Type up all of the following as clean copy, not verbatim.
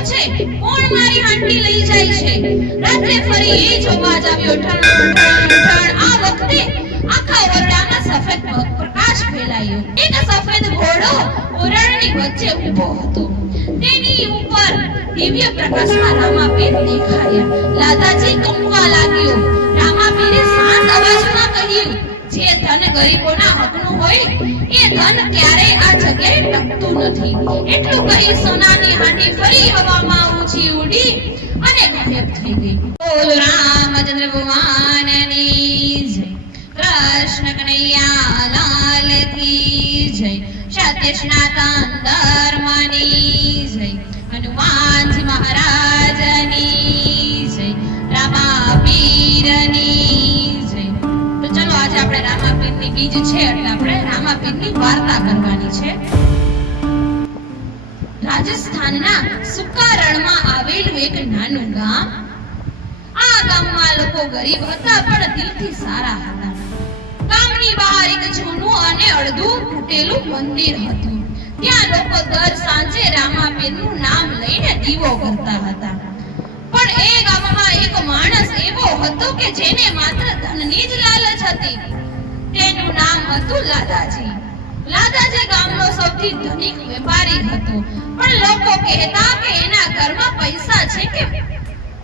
જોવું છે કોણ મારી હાંડી લઈ જાય છે રાત્રે ફરી એ જ અવાજ આવ્યો ઠણ ઠણ ઠણ આ વખતે આખા ઓરડામાં સફેદ પ્રકાશ ફેલાયો એક સફેદ ઘોડો ઓરડાની વચ્ચે ઊભો હતો તેની ઉપર દિવ્ય પ્રકાશમાં રામાપીર દેખાયા લાદાજી કંપવા લાગ્યો રામાપીરે શાંત અવાજમાં કહ્યું જે ધન ગરીબોના હકનું હોય એ ધન ક્યારેય આ જગ્યાએ ટકતું નથી એટલું કહી સોનાની હાંડી ફરી હવામાં ઊંચી ઉડી અને ગાયબ થઈ ગઈ બોલ રામચંદ્ર ભગવાનની જય કૃષ્ણ કનૈયા લાલ કી જય સત્ય સનાતન ધર્મની જય હનુમાનજી મહારાજની જય રામાપીરની જય તો ચલો આજે આપણે રામાપીરની બીજ છે એટલે આપણે રામાપીરની વાર્તા કરવાની છે રાજસ્થાનના સુકારણમાં આવેલું એક નાનું ગામ આ ગામમાં લોકો ગરીબ હતા પણ દિલથી સારા હતા ગામની બહાર એક જૂનું અને અડધું તૂટેલું મંદિર હતું ત્યાં લોકો દર સાંજે રામાપીરનું નામ લઈને દીવો કરતા હતા પણ એ ગામમાં એક માણસ એવો હતો કે જેને માત્ર ધનની જ લાલચ હતી તેનું નામ હતું લાદાજી લાદાજી ગામનો સૌથી ધનિક વેપારી હતો પણ લોકો કહેતા કે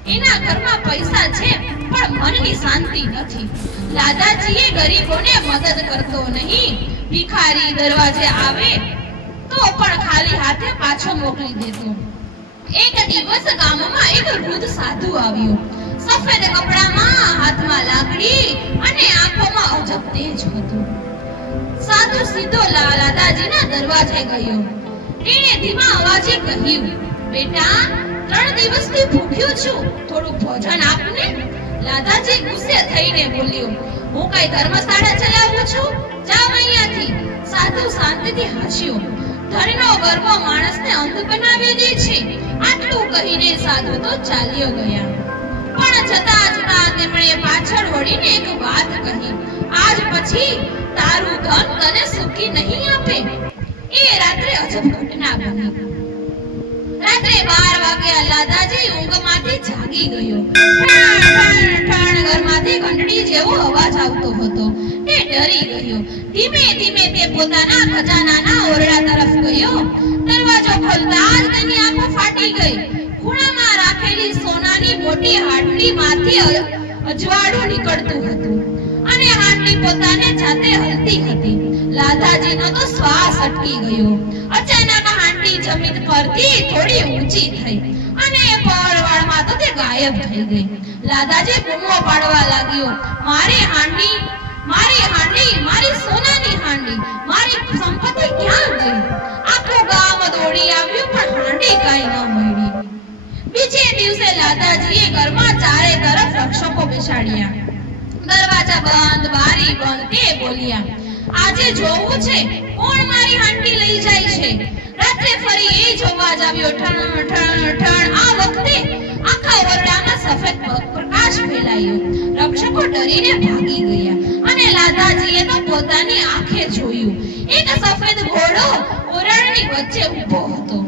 એના ઘરમાં પૈસા છે પણ મનની શાંતિ નથી લાદાજીએ ગરીબોને મદદ કરતો નહીં ભિખારી દરવાજે આવે તો પણ ખાલી હાથે પાછો મોકલી દેતો એક દિવસ ગામમાં એક વૃદ્ધ સાધુ આવ્યો સફેદ કપડામાં હાથમાં લાકડી અને આંખોમાં અજબ તેજ હતું સાધુ સીધો લાદાજીના દરવાજે ગયો તેણે ધીમા અવાજે કહ્યું બેટા 3 દિવસથી ભૂખ્યો છું થોડું ભોજન આપને લાદાજી ગુસ્સે થઈને બોલ્યો હું કઈ ધર્મશાળા ચલાવું છું જાવ અહીંયાથી સાધુ શાંતિથી હસ્યો ધનનો ગર્વ માણસને અંધ બનાવી દે છે આટલું કહીને સાધુ તો ચાલ્યો ગયા પણ જતા તેમણે પાછળ વળીને એક વાત કહી આજ પછી તારું ધન તને સુખી નહીં આપે એ રાત્રે અજબ ઘટના બની રાત્રે 12 વાગ્યા લાદાજી ઊંઘમાંથી જાગી ગયો ઠણ ઘરમાંથી ઘંટડી જેવો અવાજ આવતો હતો તે ડરી ગયો ધીમે ધીમે તે પોતાના ખજાનાના ઓરડા તરફ ગયો દરવાજો ખોલતા જ તેની આંખો ફાટી ગઈ ખૂણામાં રાખેલી સોનાની મોટી હાંડીમાંથી અજવાળું નીકળતું હતું અને હાંડી પોતાને જાતે હલતી હતી લાદાજીનો તો શ્વાસ અટકી ગયો અચાનક હાંડી જમીન પરથી થોડી ઊંચી થઈ અને પળવાળમાં તો તે ગાયબ થઈ ગઈ લાદાજી બૂમો પાડવા લાગ્યો મારી હાંડી મારી સોનાની હાંડી મારી સંપત્તિ ક્યાં ગઈ આખું ગામ દોડી આવ્યું પણ હાંડી કાઈ ન મળી બીજે દિવસે લાદાજીએ ઘરમાં ચારે તરફ રક્ષકો બેસાડ્યા દરવાજા બંધ બારી બંધ તે બોલ્યા આજે જોવું છે કોણ મારી હાંડી લઈ જાય છે રાત્રે ફરી એ જ અવાજ આવ્યો ઠણ ઠણ ઠણ આ વખતે આખા ઓરડામાં સફેદ પ્રકાશ ફેલાયો રક્ષકો ડરીને ભાગી ગયા અને લાદાજીએ તો પોતાની આંખે જોયું એક સફેદ ઘોડો ઓરડાની વચ્ચે ઊભો હતો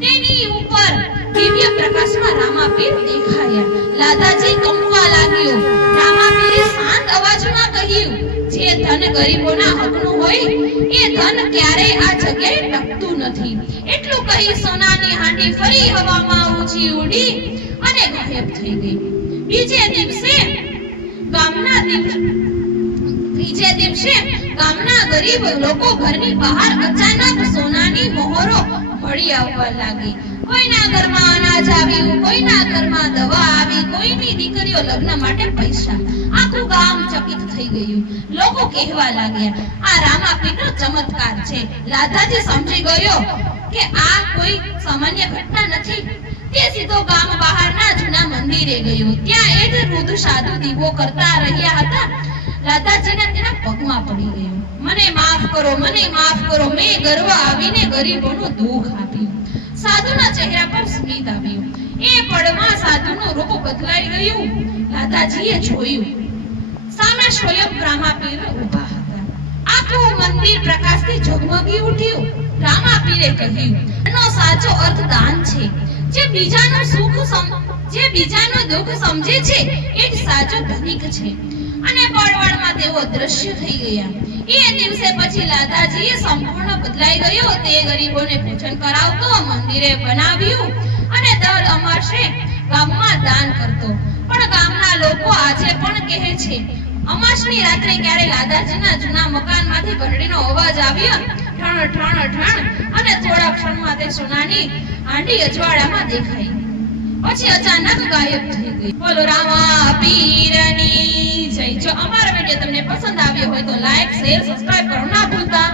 તેની ઉપર દિવ્ય પ્રકાશમાં રામાપીર દેખાયા લાદાજી કંપવા લાગ્યો રામાપીરે શાંત અવાજમાં કહ્યું જે ધન ગરીબોના હકનું હોય એ ધન ક્યારેય આ જગ્યાએ ટકતું નથી એટલું કહી સોનાની હાંડી ફરી હવામાં ઊંચી ઉડી અને ગાયબ થઈ ગઈ બીજે દિવસે ગામના ગરીબ લોકો ઘરની બહાર અચાનક સોનાની મોહરો મળી આવવા લાગી કોઈના ઘરમાં અનાજ આવ્યું કોઈના ઘરમાં દવા આવી કોઈની દીકરીઓ લગ્ન માટે પૈસા આખું ગામ ચકિત થઈ ગયું લોકો કહેવા લાગ્યા આ રામાપીરનો ચમત્કાર છે લાદાજી સમજી ગયો કે આ કોઈ સામાન્ય ઘટના નથી તે સીધો ગામ બહારના જૂના મંદિરે ગયો ત્યાં એ જ વૃદ્ધ સાધુ દીવો કરતા રહ્યા હતા લાદાજીને તેના પગમાં પડી ગયો મને માફ કરો મેં ગર્વ આવીને ગરીબોનું દુઃખ આપ્યું સાધુના ચહેરા પર સ્મિત આવ્યું એ પળમાં સાધુનું રૂપ બદલાઈ ગયું લાદાજીએ જોયું સામે સ્વયં રામાપીર ઊભા હતા આખું મંદિર પ્રકાશથી ઝગમગી ઉઠ્યું રામાપીરે કહ્યું એનો સાચો અર્થ દાન છે જે બીજાનું દુઃખ સમજે છે એ જ સાચો ધનિક છે. અને પળવાળમાં તેઓ દ્રશ્ય થઈ ગયા. એ દિવસે પછી લાદાજીએ સંપૂર્ણ બદલાઈ ગયો. તે ગરીબોને ભોજન કરાવતો, મંદિરે બનાવ્યું અને દર અમાસે ગામમાં દાન કરતો. પણ ગામના લોકો આજે પણ કહે છે, અમાસની રાત્રે ક્યારે લાદાજીના જૂના મકાનમાંથી ઘંટડીનો અવાજ આવ્યો, ઠણ ઠણ ઠણ, અને થોડા ક્ષણમાં તે સોનાની હાંડી અજવાળામાં દેખાઈ, પછી અચાનક ગાયબ થઈ ગઈ. બોલો રામા પીરની જય. જો અમારો વિડિયો તમને પસંદ આવ્યો હોય તો લાઈક, શેર, સબસ્ક્રાઇબ કરવાનું ના ભૂલતા.